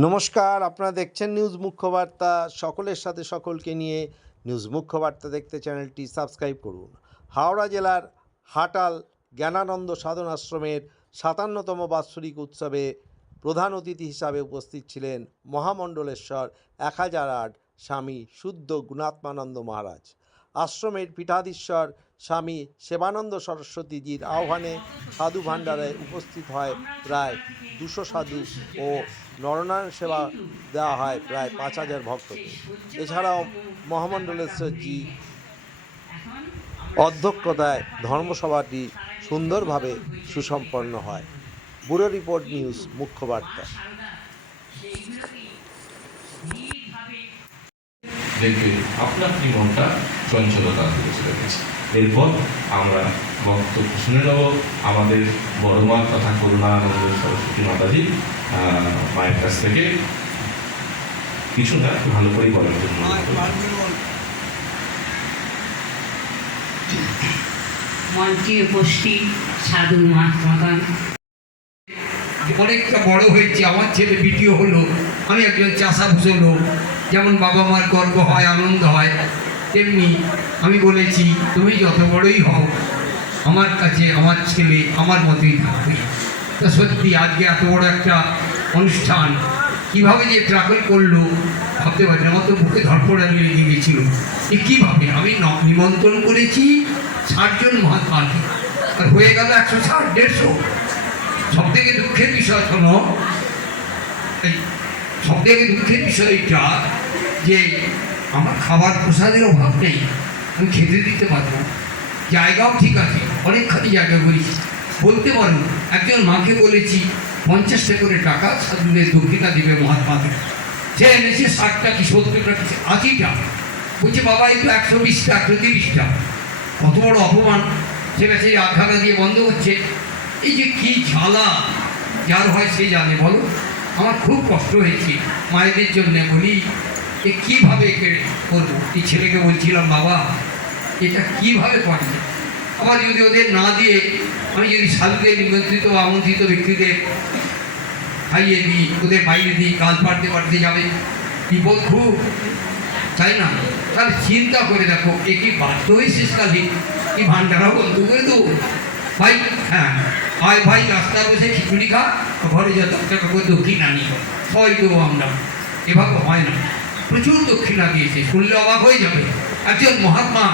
নমস্কার, আপনারা দেখছেন নিউজ মুখ্যবার্তা। সকলের সাথে সকলকে নিয়ে নিউজ মুখ্যবার্তা দেখতে চ্যানেলটি সাবস্ক্রাইব করুন। হাওড়া জেলার হাটাল জ্ঞানানন্দ সাধন আশ্রমের সাতান্নতম বাৎসরিক উৎসবে প্রধান অতিথি হিসাবে উপস্থিত ছিলেন মহামণ্ডলেশ্বর এক হাজার আট স্বামী শুদ্ধ গুণাত্মানন্দ মহারাজ। আশ্রমের পীঠাধীশ্বর স্বামী সেবানন্দ সরস্বতীজির আহ্বানে সাধু ভাণ্ডারে উপস্থিত হয় প্রায় দুশো সাধু ও নরনারায়ণ সেবা দেওয়া হয় প্রায় পাঁচ হাজার ভক্তকে। এছাড়াও মহামণ্ডলেশ্বরজি অধ্যক্ষতায় ধর্মসভাটি সুন্দরভাবে সুসম্পন্ন হয়। ব্যুরো রিপোর্ট নিউজ মুখ্য বার্তা। দেখবে আপনা আপনি মনটা চঞ্চলতা থেকে চলে গেছে। এরপর আমরা বক্তব্য শুনে নেব আমাদের বড় মা তথা করুণানন্দ সরস্বতী মাতাজি মায়ের কাছ থেকে। কিছু না ভালো করেই বলার জন্য মঞ্চে উপস্থিত সাধু মহাত্মাগণ অনেকটা বড় হয়েছে আমার ছেলে বিটিও হলো আমি একজন চাষাভূষণ লোক। যেমন বাবা মার গর্ব হয়, আনন্দ হয়, তেমনি আমি বলেছি, তুমি যত বড়ই হও, আমার কাছে, আমার ছেলে, আমার মতোই থাকবে। তা সত্যি আজকে এত বড় একটা অনুষ্ঠান, কীভাবে যে ট্রাভেল করল, ভাবতে পারি না, আমার তো বুকে ধরপড়া লেগে গেছিল। যে কীভাবে? আমি নিমন্ত্রণ করেছি ষাটজন মহাত্মাকে। আর হয়ে গেল একশো ষাট, দেড়শো। সব থেকে দুঃখের বিষয় হলো সব থেকে দুঃখের বিষয় এটা যে আমার খাবার প্রসাদের অভাব নেই, আমি খেতে দিতে পারব। জায়গাও ঠিক আছে, অনেকখানি জায়গা করেছি। বলতে পারো, একজন মাকে বলেছি পঞ্চাশটা করে টাকা সাধুদের দক্ষিণা দেবে মহাত্মাকে সে এনেছে ষাটটা কি সত্তরটা কি আশিটা? বলছে, বাবা, এই তো একশো বিশটা, একশো তিরিশটা। কত বড় অপমান। সেটা সেই আঘাতা দিয়ে বন্ধ হচ্ছে এই যে কি ঝালা। যার হয় সে জানে, বলো। আমার খুব কষ্ট হয়েছে। মায়েদের জন্য বলি এ কীভাবে একে করব? এই ছেলেকে বলছিলাম, বাবা, এটা কীভাবে পারি আবার যদি ওদের না দিয়ে আমি যদি সাধুদের নিমন্ত্রিত বা আমন্ত্রিত ব্যক্তিদের খাইয়ে দিই, ওদের বাইরে দিই কাল পাড়তে পাড়তে যাবে, বিপদ খুব, তাই না? তাহলে চিন্তা করে দেখো, এ কি বাধ্য হয়ে শেষকালে এই ভান্ডারা বন্ধ করে দেবো? ভাই হ্যাঁ ভাই ভাই, রাস্তায় বসে খিচুড়ি খা, ঘরে যা দশ টাকা করে দক্ষিণা নিই সবাই দেবো আমরা। এভাবে হয় না। প্রচুর দক্ষিণা দিয়েছে শুনলে অবাক হয়ে যাবে। একজন মহাত্মা